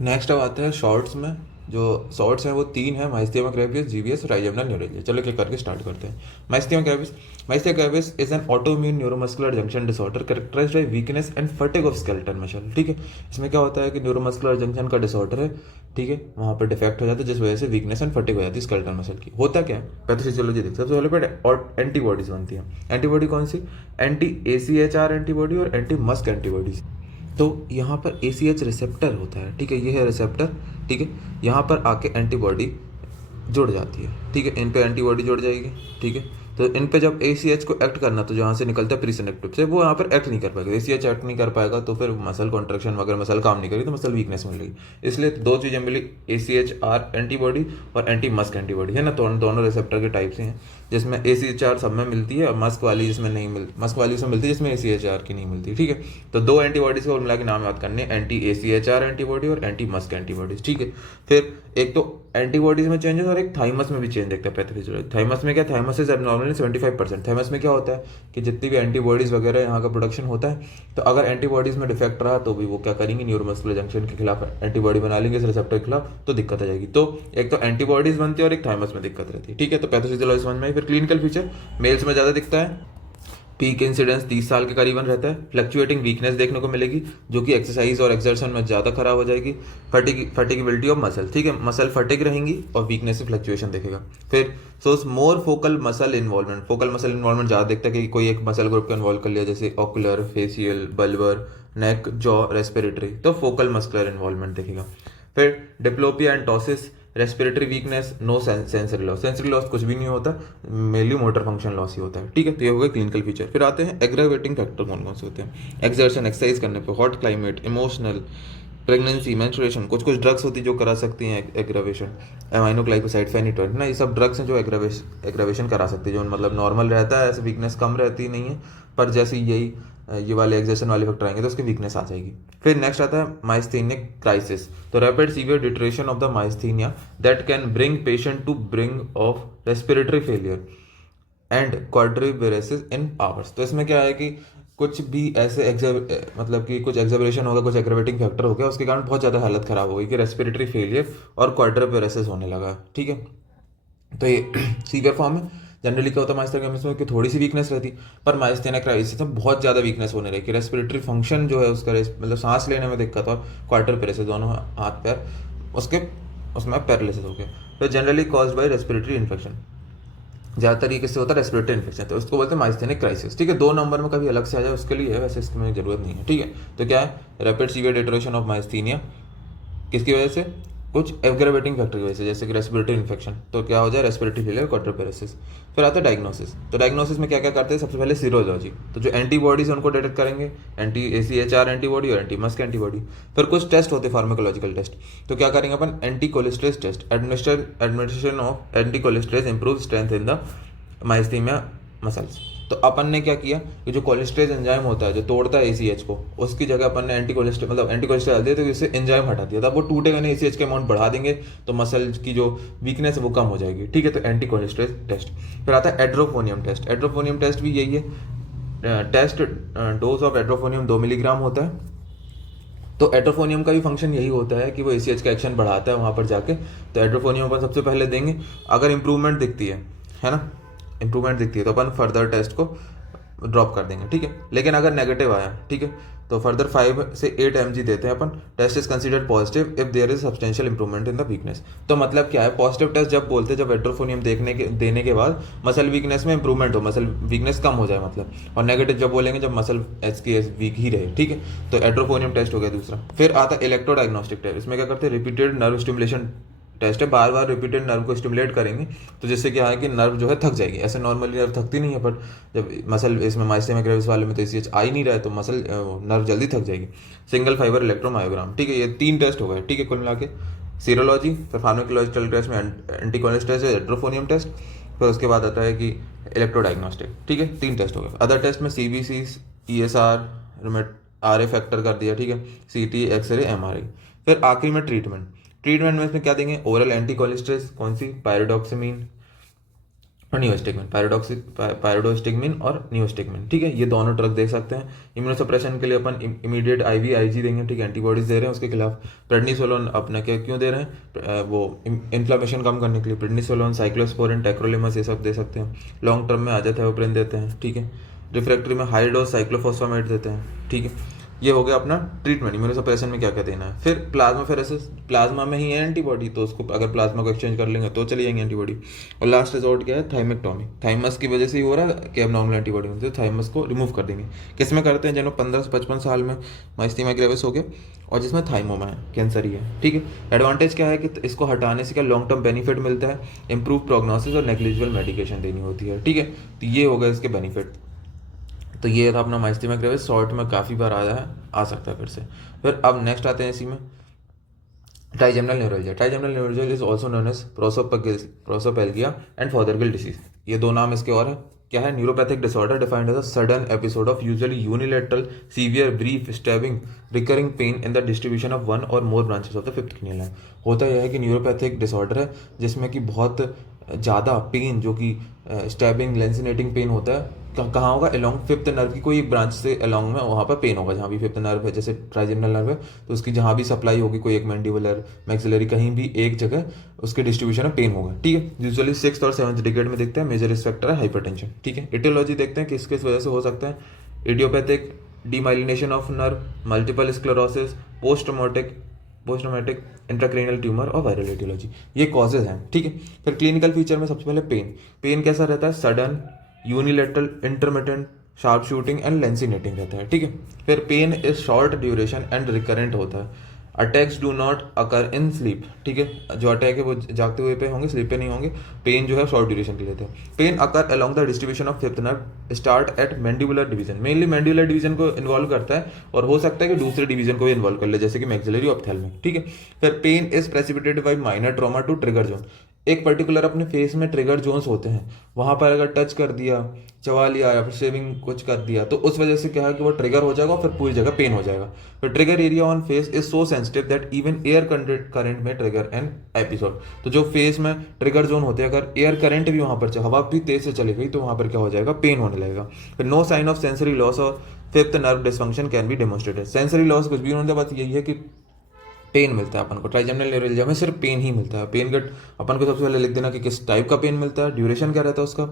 Next अब आता है शॉर्ट्स में। जो शॉर्ट्स हैं वो तीन है, माइस्थीनिया ग्रेविस, जीवीएस, ट्राइजेमिनल न्यूरेलिया। चलो एक करके स्टार्ट करते हैं। Myasthenia gravis is an autoimmune neuromuscular junction disorder characterised by weakness and fatigue of skeletal muscle. ठीक है, इसमें क्या होता है कि न्यूरोमस्कुलर जंक्शन का डिसऑर्डर है। ठीक है, वहाँ पर डिफेक्ट हो जाता है जिस वजह से वीकनेस एंड फटीग हो जाती है स्केलेटल मसल की। होता क्या है, पैथोफिजियोलॉजी देखते हैं। सबसे पहले और एंटीबॉडीज बनती हैं। एंटीबॉडी कौन सी? एंटी AChR एंटीबॉडी और एंटी मस्क एंटीबॉडीज। तो यहाँ पर ACH रिसेप्टर होता है। ठीक है, ये है रिसेप्टर। ठीक है, यहाँ पर आके एंटीबॉडी जुड़ जाती है। ठीक है, इन पे एंटीबॉडी जुड़ जाएगी। ठीक है, तो इन पे जब ACH को एक्ट करना, तो जहाँ से निकलता है प्रीसिनेप्टिव से, वो यहाँ पर एक्ट नहीं कर पाएगा। ACH एक्ट नहीं कर पाएगा तो फिर मसल कॉन्ट्रैक्शन वगैरह, मसल काम नहीं करेगी तो मसल वीकनेस मिलेगी। इसलिए दो चीज़ें मिली, AChR एंटीबॉडी और एंटी मस्क एंटीबॉडी, है ना। तो दोनों रिसेप्टर के टाइप्स हैं, जिसमें AChR सब में मिलती है और मस्क वाली जिसमें नहीं मिलती, मस्क वाली उसमें मिलती है जिसमें AChR की नहीं मिलती। ठीक है, तो दो एंटीबॉडीज को मिला के नाम याद करने, एंटी AChR एंटीबॉडी और एंटी मस्क एंटीबॉडीज। ठीक है, फिर एक तो एंटीबॉडीज में चेंजेस और एक थाइमस में भी चेंज देखते हैं पैथोफिजियोलॉजी। थाइमस में क्या, थाइमस इज एबनॉर्मली 75%। थाइमस में क्या होता है कि जितनी भी एंटीबॉडीज वगैरह यहाँ का प्रोडक्शन होता है, तो अगर एंटीबॉडीज में डिफेक्ट रहा तो भी वो क्या करेंगे, न्यूरोमस्कुलर जंक्शन के खिलाफ एंटीबॉडी बना लेंगे इस रिसेप्टर के खिलाफ, तो दिक्कत आ जाएगी। तो एक तो एंटीबॉडीज बनती है और एक थाइमस में दिक्कत रहती है। ठीक है, तो पैथोफिजियोलॉजी समझ में आई। फिर क्लिनिकल फीचर, मेल्स में ज़्यादा दिखता है। पीक इंसिडेंस 30 साल के करीबन रहता है। फ्लक्चुएटिंग वीकनेस देखने को मिलेगी जो कि एक्सरसाइज और एक्सर्शन में ज़्यादा खराब हो जाएगी। फटिगिबिलिटी ऑफ मसल, ठीक है, मसल फटिग रहेंगी और वीकनेस से फ्लक्चुएशन देखेगा। फिर shows more focal muscle involvement, focal muscle involvement ज़्यादा देखता है कि कोई एक मसल ग्रुप को इन्वॉल्व कर लिया, जैसे ocular, facial, bulbar, neck, jaw, respiratory, तो फोकल मस्कुलर इन्वॉल्वमेंट देखेगा। फिर diplopia and ptosis, respiratory weakness, no sensory loss. Sensory loss कुछ भी नहीं होता, मेनली मोटर फंक्शन लॉस ही होता है। ठीक है, तो ये हो गए क्लिनिकल फीचर। फिर आते हैं एग्रावेटिंग फैक्टर कौन कौन से होते हैं। एक्सर्शन, एक्सरसाइज करने पे, hot climate, emotional, pregnancy, menstruation, कुछ कुछ ड्रग्स होती है जो करा सकती हैं एग्रावेशन। एमाइनोग्लाइकोसाइड, फेनिटोइन ना, ये सब ड्रग्स हैं जो एग्रावेशन करा सकती है। जो मतलब नॉर्मल रहता है, ऐसे वीकनेस कम रहती नहीं है, पर जैसे यही ये वाले एक्सर्शन वाले फैक्टर आएंगे तो उसकी वीकनेस आ जाएगी। फिर नेक्स्ट आता है माइस्थेनिक क्राइसिस। तो rapid severe deterioration of the myasthenia that can bring patient to bring of respiratory failure and quadriparesis in hours. तो इसमें क्या है कि कुछ भी ऐसे मतलब कि कुछ एग्जाबरेशन होगा, कुछ एग्रेवेटिंग फैक्टर हो गया, उसके कारण बहुत ज़्यादा हालत खराब हो गई कि रेस्पिरेटरी फेलियर और क्वाड्रिवेरेसिस होने लगा। ठीक है, तो ये सीवियर फॉर्म है। जनरली क्या होता है माइस्थेनिया ग्रामिस में कि थोड़ी सी वीकनेस रहती, पर माइस्थेनिया क्राइसिस में बहुत ज़्यादा वीकनेस होने लगी कि रेस्पिरेटरी फंक्शन जो है उसका, मतलब सांस लेने में दिक्कत और क्वार्टर पेरेसिस, दोनों हाथ पैर उसके उसमें पैरालिसिस हो गया। फिर generally caused by respiratory infection, ज़्यादा तरीके से होता है रेस्पिरेटरी इन्फेक्शन, तो उसको बोलते हैं माइस्थेनिक क्राइसिस। ठीक है, 2 नंबर में कभी अलग से आ जाए उसके लिए है, वैसे इसकी जरूरत नहीं है। ठीक है, तो क्या है, rapid severe deterioration of myasthenia किसकी वजह से, कुछ एग्रेवेटिंग फैक्टर की वजह से, जैसे कि रेस्पिरेटरी इन्फेक्शन, तो क्या हो जाए रेस्पिरेटरी फेलियर, क्वाड्रिपेरेसिस। फिर आता है डायग्नोसिस। तो डायग्नोसिस में क्या क्या करते हैं, सबसे पहले सीरोलॉजी, तो जो एंटीबॉडीज उनको डिटेक्ट करेंगे, एंटी AChR एंटीबॉडी और एंटी मस्क एंटीबॉडी। फिर कुछ टेस्ट होते हैं फार्माकोलॉजिकल टेस्ट, तो क्या करेंगे अपन, anti cholinesterase test, administration of anti cholinesterase improve strength in the myasthenia muscles. तो अपन ने क्या किया कि जो कोलेस्ट्रेज एंजाइम होता है जो तोड़ता है ACH को, उसकी जगह अपन ने एंटी कोलेस्ट्रेज मतलब एंटी कोलेस्ट्रेज डाल दिया, तो इससे एंजाइम हटा दिया, तब वो टूटेगा नहीं, ACH के अमाउंट बढ़ा देंगे तो मसल की जो वीकनेस है वो कम हो जाएगी। ठीक है, तो एंटी कोलेस्ट्रेज टेस्ट। फिर आता है एड्रोफोनियम टेस्ट। एड्रोफोनियम टेस्ट भी यही है, test dose of edrophonium 2 milligram होता है। तो एड्रोफोनियम का भी फंक्शन यही होता है कि वो ACH का एक्शन बढ़ाता है वहाँ पर जाके। तो एड्रोफोनियम अपन सबसे पहले देंगे, अगर इंप्रूवमेंट दिखती है ना, इंप्रूवमेंट दिखती है तो अपन फर्दर टेस्ट को ड्रॉप कर देंगे। ठीक है, लेकिन अगर नेगेटिव आया, ठीक है, तो फर्दर 5 से 8 mg देते हैं अपन। Test is considered positive if there is substantial improvement in the weakness. तो मतलब क्या है, पॉजिटिव टेस्ट जब बोलते हैं जब एड्रोफोनियम देने के बाद मसल वीकनेस में इंप्रूवमेंट हो, मसल वीकनेस कम हो जाए मतलब, और नेगेटिव जब बोलेंगे जब मसल एच की एस वीक ही रहे। ठीक है, तो एड्रोफोनियम टेस्ट हो गया दूसरा। फिर आता है इलेक्ट्रो डायग्नोस्टिक टेस्ट। इसमें क्या करते हैं, रिपीटेड नर्व स्टिमुलेशन टेस्ट है, बार बार रिपीटेड नर्व को स्टिमुलेट करेंगे, तो जिससे क्या है कि नर्व जो है थक जाएगी। ऐसे नॉर्मली नर्व थकती नहीं है, पर जब मसल इसमें माइस्थीनिया ग्रेविस वाले में तो ACH आ ही नहीं रहा है तो मसल नर्व जल्दी थक जाएगी। Single fibre electromyogram. ठीक है, ये 3 टेस्ट हो गए। ठीक है, कुल मिला के सीरोलॉजी, फिर फार्माकोलॉजिकल टेस्ट में एंटीकोलेस्ट टेस्ट, एड्रोफोनियम टेस्ट, फिर उसके बाद आता है कि इलेक्ट्रोडायग्नोस्टिक। ठीक है, 3 टेस्ट हो गए। अदर टेस्ट में CBC, ESR, RA फैक्टर कर दिया। ठीक है, CT, एक्सरे, MRI। फिर आखिरी में ट्रीटमेंट। ट्रीटमेंट में इसमें क्या देंगे, ओरल एंटी कोलेस्ट्रेज, कौन सी, पायरोडॉक्सिमीन, और नियोस्टिगमिन, पायरोडोस्टिगमिन और नियोस्टिगमिन, ठीक है। ये दोनों ड्रग दे सकते हैं। इम्यूनोसप्रेशन के लिए अपन इमीडिएट आईवी आईजी देंगे, ठीक है, एंटीबॉडीज दे रहे हैं उसके खिलाफ। प्रेडनिसोलोन अपना क्या क्यों दे रहे हैं, वो इन्फ्लामेशन कम करने के लिए। प्रेडनिसोलोन, साइक्लोस्पोरिन, टेक्रोलिमस, ये सब दे सकते हैं। लॉन्ग टर्म में आजाथायोप्रिन देते हैं, ठीक है। रिफ्रैक्टरी में हाई डोज साइक्लोफॉस्फामेट देते हैं, ठीक है। ये हो गया अपना ट्रीटमेंट। इम्यूनोसप्रेशन में क्या क्या देना है। फिर प्लाज्मा फेरेसिस, प्लाज्मा में ही है एंटीबॉडी, तो उसको अगर प्लाज्मा को एक्सचेंज कर लेंगे तो चली जाएंगे एंटीबॉडी। और लास्ट रिजॉर्ट क्या है, थाइमेक्टॉमी। थाइमस की वजह से ही हो रहा है कि अब नॉर्मल एंटीबॉडी होती है, थाइमस को रिमूव कर देंगे। किस में करते हैं, जिन्होंने 15 से 55 साल में माइस्थीनिया ग्रेविस हो गया और जिसमें थाइमोमा है, कैंसर ही है, ठीक है। एडवांटेज क्या है कि इसको हटाने से क्या लॉन्ग टर्म बेनिफिट मिलता है, इंप्रूव प्रोग्नोसिस और नेग्लिजिबल मेडिकेशन देनी होती है, ठीक है। तो ये होगा इसके बेनिफिट। तो ये था अपना माइस्थीनिया ग्रेविस, शॉर्ट में काफ़ी बार आया है, आ सकता है फिर से। फिर अब नेक्स्ट आते हैं इसी में trigeminal neuralgia. Trigeminal neuralgia is also known as prosopalgia and Fothergill disease. ये दो नाम इसके और है। क्या है, neuropathic disorder defined as a sudden episode of usually unilateral severe brief stabbing recurring pain in the distribution of one or more branches of the fifth cranial line. होता यह है कि न्यूरोपैथिक डिसऑर्डर है जिसमें कि बहुत ज़्यादा पेन, जो कि स्टैबिंग लेंसिनेटिंग पेन होता है, कहाँ होगा, अलोंग फिफ्थ नर्व की कोई ब्रांच से अलोंग में वहाँ पर पेन होगा। जहाँ भी फिफ्थ नर्व है, जैसे ट्राइजेमिनल नर्व है, तो उसकी जहाँ भी सप्लाई होगी, कोई एक मैंडिबुलर, मैक्सिलरी, कहीं भी एक जगह उसके डिस्ट्रीब्यूशन में पेन होगा, ठीक है। यूजुअली 6th और 7th डिकेड में देखते हैं। मेजर रिस्क फैक्टर है हाइपरटेंशन, ठीक है। एटियोलॉजी देखते हैं किस किस वजह से हो सकता है। Idiopathic demyelination of nerve, multiple sclerosis, post traumatic intracranial tumour और वायरल एटियोलॉजी, ये कॉजेज हैं, ठीक है। फिर क्लिनिकल फीचर में सबसे पहले पेन कैसा रहता है, sudden, unilateral, intermittent, sharp shooting and lancinating रहता है, ठीक है। फिर pain is short duration and recurrent होता है। Attacks do not occur in sleep, ठीक है। जो अटैक है वो जागते हुए पे होंगे, स्लीप पे नहीं होंगे। पेन जो है शॉर्ट ड्यूरेशन के लिए थे। Pain occur along the distribution of fifth nerve, start at mandibular division, mainly mandibular division को इन्वॉल्व करता है और हो सकता है कि दूसरे डिवीजन को भी इन्वॉल्व कर ले, जैसे कि मैक्सिलरी ऑप्थेल्मिक, ठीक है। फिर pain is precipitated by minor trauma to trigger zone. एक पर्टिकुलर अपने फेस में ट्रिगर जोन्स होते हैं, वहां पर अगर टच कर दिया, चबा लिया या फिर शेविंग कुछ कर दिया, तो उस वजह से क्या है कि वो ट्रिगर हो जाएगा और फिर पूरी जगह पेन हो जाएगा। फिर trigger area on face is so sensitive that even air current में ट्रिगर एन एपिसोड। तो जो फेस में ट्रिगर जोन होते हैं, अगर एयर करंट भी वहां पर हवा भी तेज से चली गई तो वहां पर क्या हो जाएगा, पेन होने लगेगा। फिर no sign of sensory loss और fifth nerve dysfunction can be demonstrated. Sensory loss कुछ भी होने, बात यही है कि पेन मिलता है अपन को। ट्राइजेमिनल न्यूरोलजिया में सिर्फ पेन ही मिलता है। पेन कट अपन को सबसे पहले लिख देना कि किस टाइप का पेन मिलता है, ड्यूरेशन क्या रहता है उसका,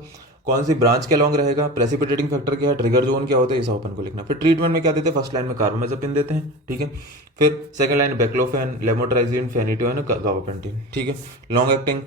कौन सी ब्रांच के अलॉन्ग रहेगा, प्रेसिपिटेटिंग फैक्टर क्या है, ट्रिगर जोन क्या होता है, ये सब अपन को लिखना। फिर ट्रीटमेंट में क्या देते हैं, फर्स्ट लाइन में कार्बामेज़ेपिन देते हैं, ठीक है। फिर सेकंड लाइन बेक्लोफेन, लेमोट्राइजिन, फेनिटोइन, गाबापेंटिन, ठीक है। लॉन्ग एक्टिंग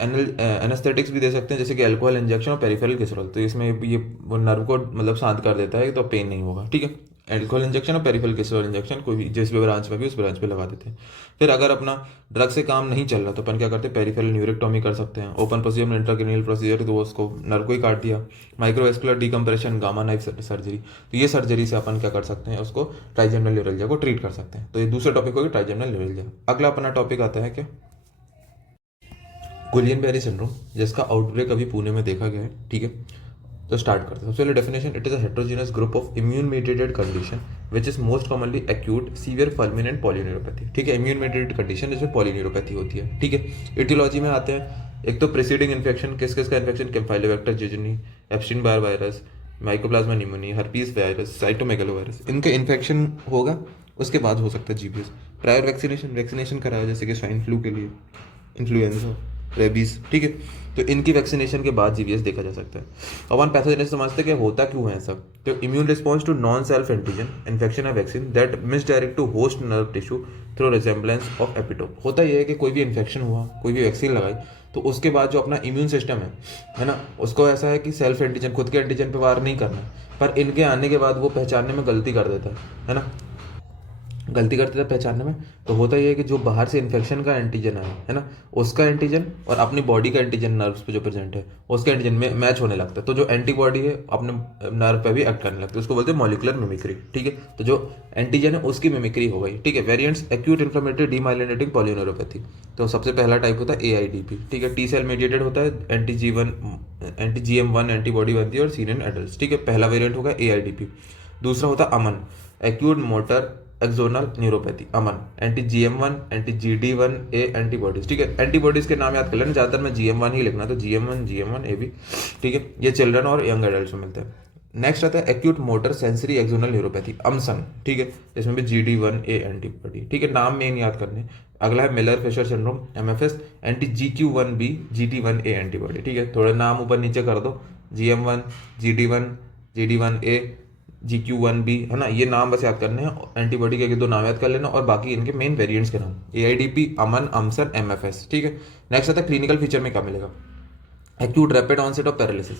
एनेस्थेटिक्स भी दे सकते हैं, जैसे कि अल्कोहल इंजेक्शन और पेरिफेरल ग्लिसरॉल। तो इसमें ये वो नर्व को मतलब शांत कर देता है, तो पेन नहीं होगा, ठीक है। एल्कोहल इंजेक्शन और पेरिफेरल ग्लिसरॉल इंजेक्शन कोई भी जिस भी ब्रांच में भी उस ब्रांच पे लगा देते हैं। फिर अगर अपना ड्रग से काम नहीं चल रहा तो अपन क्या करते हैं, पेरिफेरल न्यूरेक्टोमी कर सकते हैं। ओपन प्रोसीजर में इंट्राक्रेनियल प्रोसीजर, तो उसको नर्व को ही काट दिया। Microvascular decompression, gamma knife surgery, तो ये सर्जरी से अपन क्या कर सकते हैं, उसको ट्राइजेमिनल न्यूरोलजिया को ट्रीट कर सकते हैं। तो ये दूसरा टॉपिक होगा ट्राइजेमिनल न्यूरोलजिया। अगला अपना टॉपिक आता है क्या, गुलियन बेरी सिंड्रोम, जिसका आउटब्रेक अभी पुणे में देखा गया है, ठीक है। तो स्टार्ट करते हैं। सबसे पहले definition, it is a heterogeneous group of immune mediated condition which is most commonly acute severe fulminant polyneuropathy, ठीक है। इम्यून मीडिएटेड कंडीशन जिसमें पॉलीन्यूरोपैथी होती है, ठीक है। इटियोलॉजी में आते हैं। एक तो प्रीसीडिंग इन्फेक्शन, किस किस का infection, Campylobacter jejuni, Epstein Barr virus, mycoplasma pneumonia, herpes virus, cytomegalo virus, इनका इन्फेक्शन होगा, उसके बाद हो सकता है जीबीएस। प्रायर वैक्सीनेशन कराया, जैसे कि स्वाइन फ्लू के लिए, इन्फ्लुएंजा, रेबीज, ठीक है। तो इनकी वैक्सीनेशन के बाद जीवीएस देखा जा सकता है। अब हम पैथोजेनेसिस समझते हैं कि होता क्यों है सब। तो immune response to non self antigen infection है vaccine that misdirect to host nerve tissue through resemblance of epitope. होता यह है कि कोई भी इन्फेक्शन हुआ, कोई भी वैक्सीन लगाई, तो उसके बाद जो अपना इम्यून सिस्टम है ना, उसको ऐसा है कि सेल्फ एंटीजन, खुद के एंटीजन पे वार नहीं करना, पर इनके आने के बाद वो पहचानने में गलती कर देता है ना, गलती करते थे पहचानने में। तो होता ये है कि जो बाहर से इन्फेक्शन का एंटीजन है ना, उसका एंटीजन और अपनी बॉडी का एंटीजन नर्व्स पे जो प्रेजेंट है उसका एंटीजन में मैच होने लगता है। तो जो एंटीबॉडी है अपने नर्व पे भी एक्ट करने लगती है, उसको बोलते हैं मॉलिकुलर मिमिक्री, ठीक है। तो जो एंटीजन है उसकी मिमिक्री हो गई, ठीक है। Variants, acute inflammatory demyelinating polyneuropathy. तो सबसे पहला टाइप होता है AIDP, ठीक है। टी सेल मीडिएटेड होता है, एंटी-GM1 एंटीबॉडी बनती है और सीन इन एडल्ट, ठीक है। पहला वेरिएंट होगा AIDP। दूसरा होता है AMAN, acute motor axonal neuropathy AMAN, anti GM1, anti GD1A antibodies, ठीक है। एंटीबॉडीज के नाम याद कर लेना, ज़्यादातर मैं GM1 ही लिखना, तो GM1A भी, ठीक है। ये चिल्ड्रन और यंग एडल्ट में मिलते हैं। नेक्स्ट आता है acute motor sensory axonal neuropathy AMSAN, ठीक है। इसमें भी GD1A एंटीबॉडी, ठीक है। नाम मेन याद करने। अगला है Miller Fisher syndrome MFS, anti GQ1B GD1A antibody, ठीक है। थोड़े नाम ऊपर नीचे कर दो, GM1, GD1, GD1A, GQ1B, है ना। ये नाम बस याद करने हैं, एंटीबॉडी के दो नाम याद कर लेना, और बाकी इनके मेन वेरिएंट्स के नाम AIDP, अमन, अमसन, MFS, ठीक है। नेक्स्ट आता है क्लिनिकल फीचर में क्या मिलेगा। Acute rapid onset of paralysis,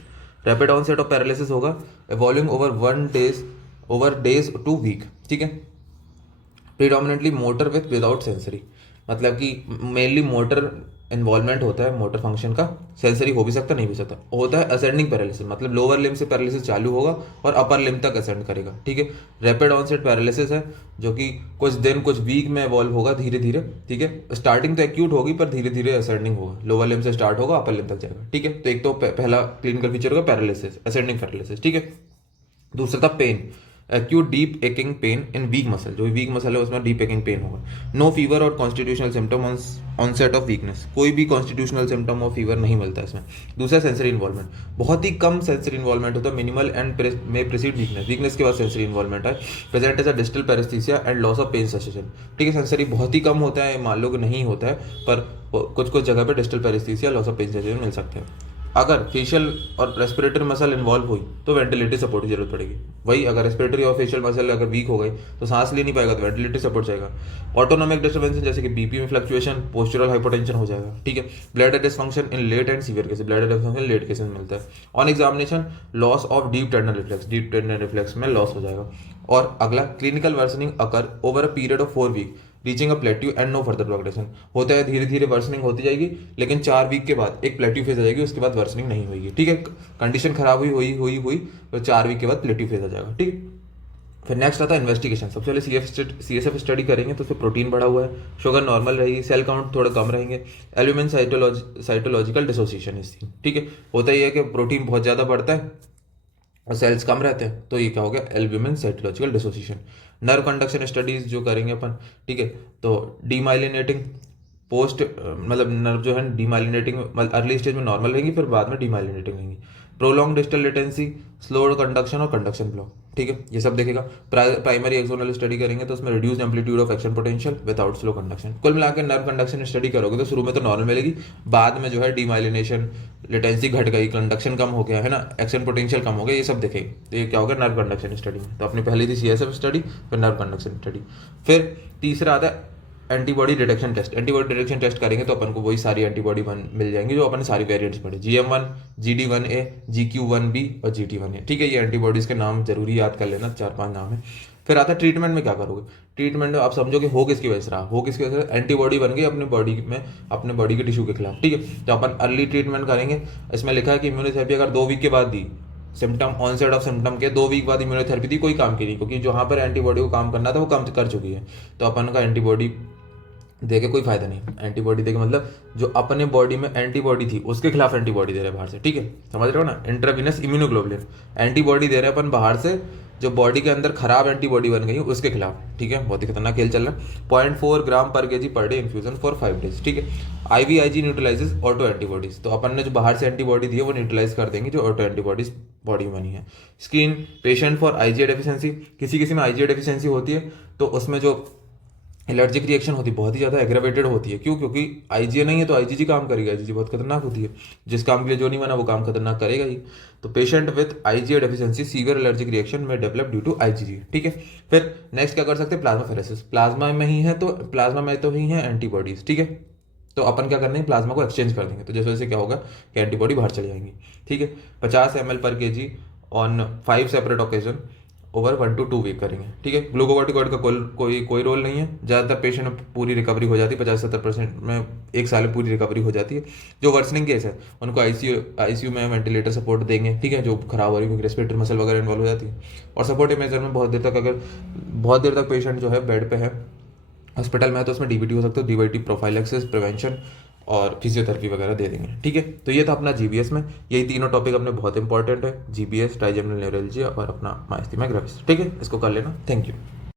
rapid onset of paralysis होगा evolving over days to week, ठीक है। Predominantly motor with without sensory, मतलब कि मेनली मोटर इन्वॉल्वमेंट होता है, मोटर फंक्शन का। सेंसरी हो भी सकता, नहीं भी सकता। होता है असेंडिंग पैरालिसिस, मतलब लोअर लिम्ब से पैरालिसिस चालू होगा और अपर लिम्ब तक असेंड करेगा, ठीक है। रैपिड ऑनसेट पैरालिसिस है जो कि कुछ दिन कुछ वीक में इवॉल्व होगा धीरे धीरे, ठीक है। स्टार्टिंग तो एक्यूट होगी पर धीरे धीरे असेंडिंग होगा, लोअर लिम्ब से स्टार्ट होगा अपर लिम्ब तक जाएगा, ठीक है। तो एक तो पहला क्लिनिकल फीचर होगा पैरालिसिस, असेंडिंग पैरालिसिस, ठीक है। दूसरा था pain, acute deep aching pain in weak muscle, जो वीक मसल है उसमें डीप एकिंग पेन होगा। नो फीवर और constitutional symptom onset of weakness, कोई भी कॉन्स्टिट्यूशनल सिम्टम और फीवर नहीं मिलता इसमें। दूसरा सेंसरी इन्वॉल्वमेंट, बहुत ही कम सेंसरी इन्वॉल्वमेंट होता है, minimal and may precede weakness, weakness के बाद सेंसरी इन्वॉल्वमेंट है। Present as a distal paresthesia and loss of pain sensation, ठीक है। सेंसरी बहुत ही कम होता है, मान लो कि नहीं होता है, पर कुछ कुछ जगह पे distal paresthesia, loss of pain sensation मिल सकते हैं। अगर फेशियल और रेस्पिरेटरी मसल इन्वॉल्व हुई तो वेंटिलेटरी सपोर्ट की जरूरत पड़ेगी। वही अगर रेस्पिरेटरी और फेशियल मसल अगर वीक हो गई तो सांस ले नहीं पाएगा, तो वेंटिलेटरी सपोर्ट चाहिएगा। ऑटोनॉमिक डिस्टर्बेंस जैसे कि बीपी में फ्लक्चुएशन, पोस्चुरल हाइपोटेंशन हो जाएगा, ठीक है। Bladder dysfunction in late and severe cases, bladder dysfunction late cases में मिलता है। On examination loss of deep tendon reflex, deep tendon reflex में लॉस हो जाएगा। और अगला clinical worsening occur over a period of 4 week reaching a plateau and no further progression, होता है धीरे धीरे वर्सनिंग होती जाएगी, लेकिन 4 वीक के बाद एक प्लेट्यू फेज आ जाएगी, उसके बाद वर्सनिंग नहीं होगी, ठीक है। कंडीशन खराब हुई तो 4 वीक के बाद प्लेट्यू फेज आ जाएगा, ठीक है। फिर नेक्स्ट आता है इन्वेस्टिगेशन। सबसे पहले CSF स्टडी करेंगे, तो उसमें प्रोटीन बढ़ा हुआ है, शुगर नॉर्मल रहेगी, सेल काउंट थोड़ा कम रहेंगे, एल्यूमिन साइटोलॉजिकल डिसोसिएशन इसकी, ठीक है। होता ही है कि प्रोटीन बहुत ज़्यादा बढ़ता है और सेल्स कम रहते हैं, तो ये क्या हो गया, albumin cytological dissociation. Nerve conduction studies जो करेंगे अपन, ठीक है, तो डीमाइलिनेटिंग पोस्ट, मतलब नर्व जो है डीमाइलिनेटिंग, मतलब अर्ली स्टेज में नॉर्मल रहेंगी, फिर बाद में डीमाइलिनेटिंग रहेंगी। Prolong distal latency, slowed conduction और कंडक्शन ब्लॉक, ठीक है, ये सब देखेगा। प्राइमरी एक्सोनल स्टडी करेंगे तो उसमें reduce amplitude of action potential without slow conduction. कुल मिलाकर नर्व कंडक्शन स्टडी करोगे तो शुरू में तो नॉर्मल मिलेगी, बाद में जो है डीमाइलिनेशन, लेटेंसी घट गई, कंडक्शन कम हो गया, है ना, एक्शन पोटेंशियल कम हो गया, ये सब देखेंगे। तो ये क्या होगा, नर्व कंडक्शन स्टडी में। तो अपनी पहली थी CSF स्टडी, फिर नर्व कंडक्शन स्टडी। फिर तीसरा आता है antibody detection test. Antibody detection test करेंगे तो अपन को वही सारी एंटीबॉडी मिल जाएंगी जो अपन ने सारी वेरिएंट्स पढ़े, GM1, GD1A, GQ1B और GT1A, ठीक है। ये एंटीबॉडीज के नाम जरूरी याद कर लेना, 4-5 नाम है। फिर आता है ट्रीटमेंट में क्या करोगे। ट्रीटमेंट में आप समझो कि हो किसकी वजह से रहा, हो किसकी वजह से, एंटीबॉडी बन गई अपने बॉडी में, अपने बॉडी के टिश्यू के खिलाफ, ठीक है। तो अपन अर्ली ट्रीटमेंट करेंगे। इसमें लिखा है कि इम्यूनोथेरेपी अगर 2 वीक के बाद दी, सिम्टम ऑनसेट ऑफ सिम्टम के 2 वीक बाद इम्यूनोथेरेपी दी, कोई काम की नहीं, क्योंकि जहाँ पर एंटीबॉडी को काम करना था वो काम कर चुकी है। तो अपन का एंटीबॉडी देके कोई फायदा नहीं। एंटीबॉडी देके मतलब जो अपने बॉडी में एंटीबॉडी थी उसके खिलाफ एंटीबॉडी दे रहे हैं बाहर से, ठीक है, समझ रहे हो ना। इंट्रावीनस इम्यूनोग्लोबुलिन, एंटीबॉडी दे रहे हैं अपन बाहर से, जो बॉडी के अंदर खराब एंटीबॉडी बन गई उसके खिलाफ, ठीक है। बहुत ही खतरनाक खेल चल रहा है। 0.4 ग्राम पर KG per day infusion for 5 days, ठीक है। IVIG न्यूट्रलाइजेस ऑटो एंटीबॉडीज, तो अपन ने जो बाहर से एंटीबॉडी दी है वो न्यूट्रलाइज कर देंगे जो ऑटो एंटीबॉडीज बॉडी में बनी है। Screen patient for IgA deficiency, किसी में IgA डेफिशिएंसी होती है तो उसमें जो एलर्जिक रिएक्शन होती है बहुत ही ज़्यादा एग्रेवेटेड होती है। क्यों? क्योंकि IgA नहीं है तो IgG काम करेगा। IgG बहुत खतरनाक होती है, जिस काम के लिए जो नहीं बना वो काम खतरनाक करेगा ही। तो patient with IgA deficiency severe allergic reaction में डेवलप ड्यू टू IgG, ठीक है। फिर नेक्स्ट क्या कर सकते हैं, प्लाज्माफेरेसिस। प्लाज्मा में ही है तो प्लाज्मा में तो ही है एंटीबॉडीज, ठीक है। तो अपन क्या करने हैं, प्लाज्मा को एक्सचेंज कर देंगे, तो जिस वजह से क्या होगा कि एंटीबॉडी बाहर चली जाएंगी, ठीक है। 50 ml पर kg on 5 separate occasion over 1 to 2 week करेंगे, ठीक है। ग्लूकोकॉर्टिकॉइड का कोई रोल नहीं है। ज़्यादातर पेशेंट में पूरी रिकवरी हो जाती है, 50-70% में 1 साल में पूरी रिकवरी हो जाती है। जो वर्सनिंग केस है उनको आईसीयू में वेंटिलेटर सपोर्ट देंगे, ठीक है, जो खराब हो रही है क्योंकि रेस्पिरेटरी मसल वगैरह इन्वॉल्व हो जाती है। और सपोर्टिव मेजर में बहुत देर तक पेशेंट जो है बेड पे है, हॉस्पिटल में है, तो उसमें DBT हो सकता है, DBT प्रोफाइलैक्सिस, प्रिवेंशन और फिजियोथेरेपी वगैरह दे देंगे, ठीक है। तो ये था अपना GBS में, यही तीनों टॉपिक अपने बहुत इंपॉर्टेंट है, GBS, ट्राइजेमिनल न्यूरोलॉजी और अपना माइस्थीनिया ग्रेविस, ठीक है, इसको कर लेना। Thank you.